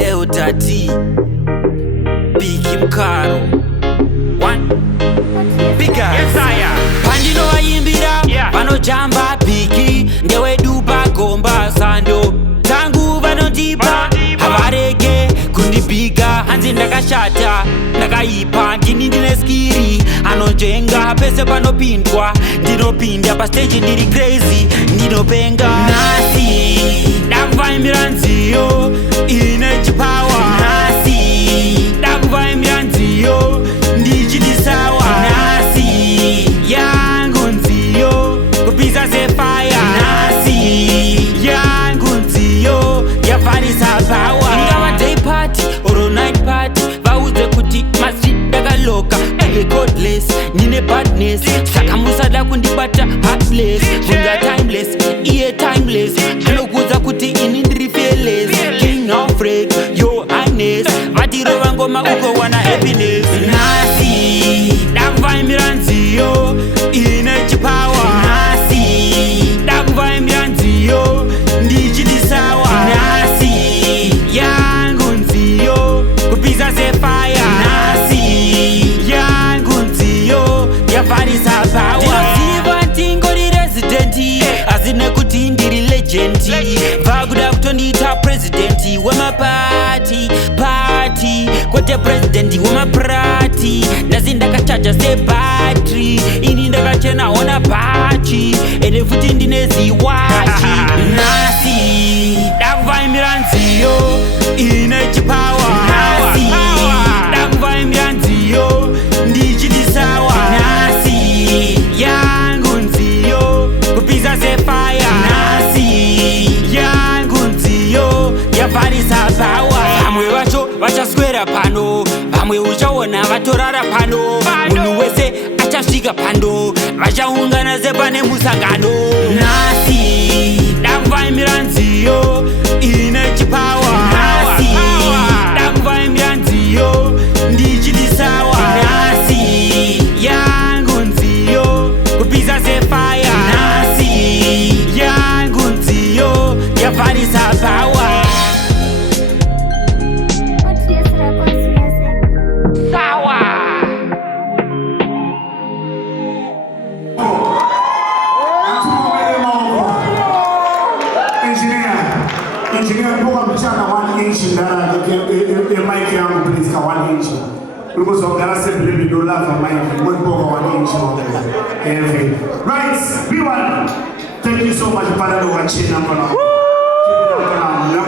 Eudati Biki Mkaro One Bika Pandino waimbira Vanojamba Biki Ngewe dupa gomba sando Tangu vanondipa Havarege kundipiga hanzi ndakashata ndakaipa ndini ndine skiri anojenga pese panopindwa ndinopinda pastage ndiri crazy ndinopenga nasi ndakuvaimbira nziyo ine chipawa nasi ndakuvaimbira nziyo ndichidisawa nasi yangu nziyo kupisa sefaya nasi yangu nziyo yafarisa power ingava day party or night party vauze kuti masjid ndakaloka godless nine badness saka musada kundibata heartless vunga timeless iye timeless anokuudza kuti ini ndiri fearless king Alfred your highness vatirova ngoma ugowana happiness nasi ndakuvaimbira nziyo ine chipawa nasi ndakuvaimbira nziyo ndichidisawa nasi yangu nziyo kupisa sefaya nasi yangu nziyo yafarisa power ndinoziva ntingori residenti asi nekuti ndiri legendi vakuda kutondiita presidenti wemapati kwete presidenti wemaprati ndasi ndakachaja sebatri ini ndakachenaona bachi ende futi ndine ziwachi nasi ndakuvaimbira nziyo ine chipawa nasi ndakuvaimbira nziyo ndichidisawa nasi yangu nziyo kupisa sefaya nasi yangu nziyo yafarisa power vamwe vacho vachaswera pano vamwe uchaona vatorara pano munhu wese achasvika pano vachaungana sepane musangano nasi ndakuvaimbira nziyo ine chipawa nasi ndakuvaimbira nziyo ndichidisawa nasi yangu nziyo kupisa sefaya nasi yangu nziyo yafarisa power Engineer, go on mchana 1 inch ndara ya mic yangu please ka 1 inch. Because of that simply we don't love a mic. One go 1 inch every. Right, B1. Thank you so much para lo wachina mbona. Na